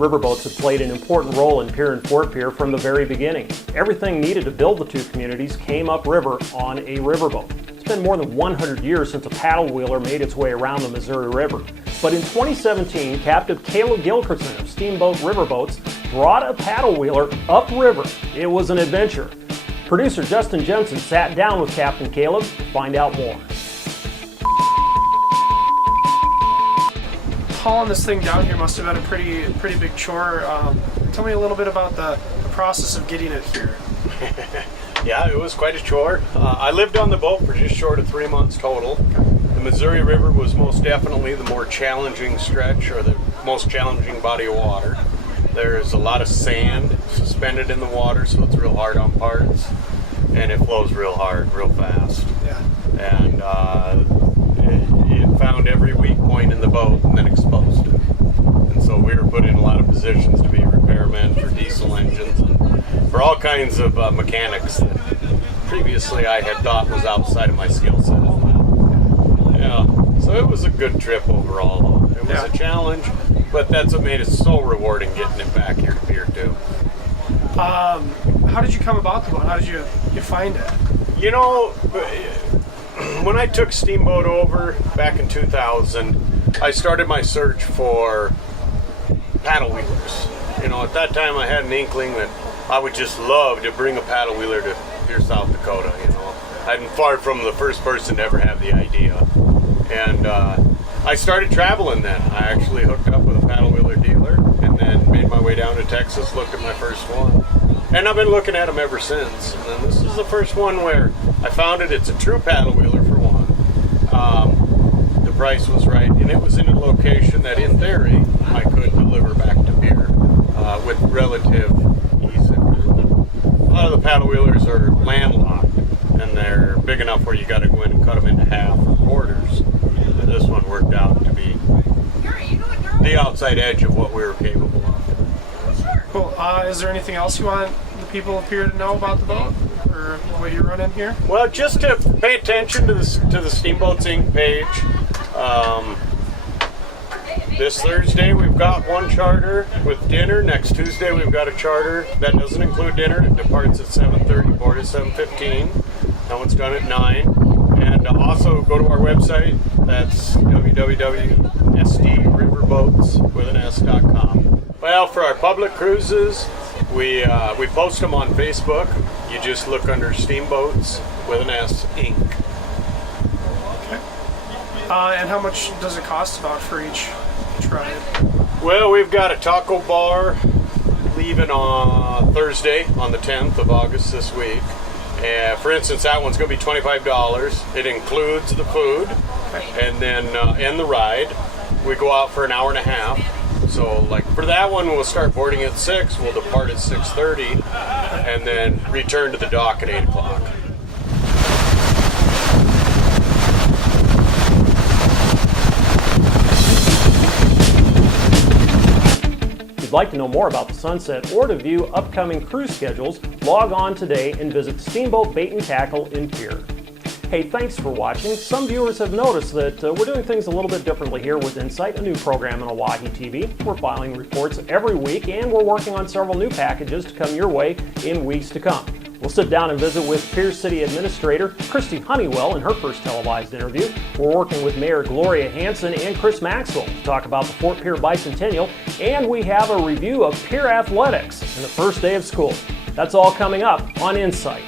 Riverboats have played an important role in Pierre and Fort Pierre from the very beginning. Everything needed to build the two communities came upriver on a riverboat. It's been more than 100 years since a paddle wheeler made its way around the Missouri River. But in 2017, Captain Caleb Gilkerson of Steamboat Riverboats brought a paddle wheeler upriver. It was an adventure. Producer Justin Jensen sat down with Captain Caleb to find out more. Hauling this thing down here must have been a pretty big chore. Tell me a little bit about the process of getting it here. Yeah, it was quite a chore. I lived on the boat for just short of 3 months total. The Missouri River was most definitely the more challenging stretch, or the most challenging body of water. There's a lot of sand suspended in the water, so it's real hard on parts, and it flows real hard, real fast. Yeah. And it found every weak point in the boat and then exposed it. And so we were put in a lot of positions to be repairmen for diesel engines and for all kinds of mechanics that previously I had thought was outside of my skill set. Yeah, so it was a good trip overall. It was a challenge, but that's what made it so rewarding getting it back here to Pierre too. How did you come about the boat? How did you find it? You know, when I took Steamboat over back in 2000, I started my search for paddle wheelers. You know, at that time I had an inkling that I would just love to bring a paddle wheeler to Pierre, South Dakota. You know, I'm far from the first person to ever have the idea. And I started traveling then. I actually hooked up with a paddle wheeler dealer and then made my way down to Texas, looked at my first one. And I've been looking at them ever since. And then this is the first one where I found it. It's a true paddle wheeler for one. The price was right, and it was in a location that, in theory, I could deliver back to Pierre with relative ease. A lot of the paddle wheelers are landlocked, and they're big enough where you got to go in and cut them into half or quarters. And this one worked out to be the outside edge of what we were capable of. Cool. Is there anything else you want the people of Pierre to know about the boat or what you're running here? Well, just to pay attention to the Steamboats Inc. page. This Thursday we've got one charter with dinner. Next Tuesday we've got a charter that doesn't include dinner. It departs at 7:30, board at 7:15. That one's done at 9. And also go to our website. That's www.sdriverboats.com. Well, for our public cruises, we post them on Facebook. You just look under Steamboats with an S, Inc. Okay. And how much does it cost about for each ride? Well, we've got a taco bar leaving on Thursday on the 10th of August this week. For instance, that one's going to be $25. It includes the food and then and the ride. We go out for an hour and a half. So, like for that one, we'll start boarding at 6. We'll depart at 6:30, and then return to the dock at 8 o'clock. If you'd like to know more about the Sunset or to view upcoming cruise schedules, log on today and visit Steamboat Bait and Tackle in Pierre. Hey, thanks for watching. Some viewers have noticed that we're doing things a little bit differently here with Insight, a new program on Oahe TV. We're filing reports every week, and we're working on several new packages to come your way in weeks to come. We'll sit down and visit with Pierre City Administrator Christy Honeywell in her first televised interview. We're working with Mayor Gloria Hanson and Chris Maxwell to talk about the Fort Pierre Bicentennial, and we have a review of Pierre Athletics and the first day of school. That's all coming up on Insight.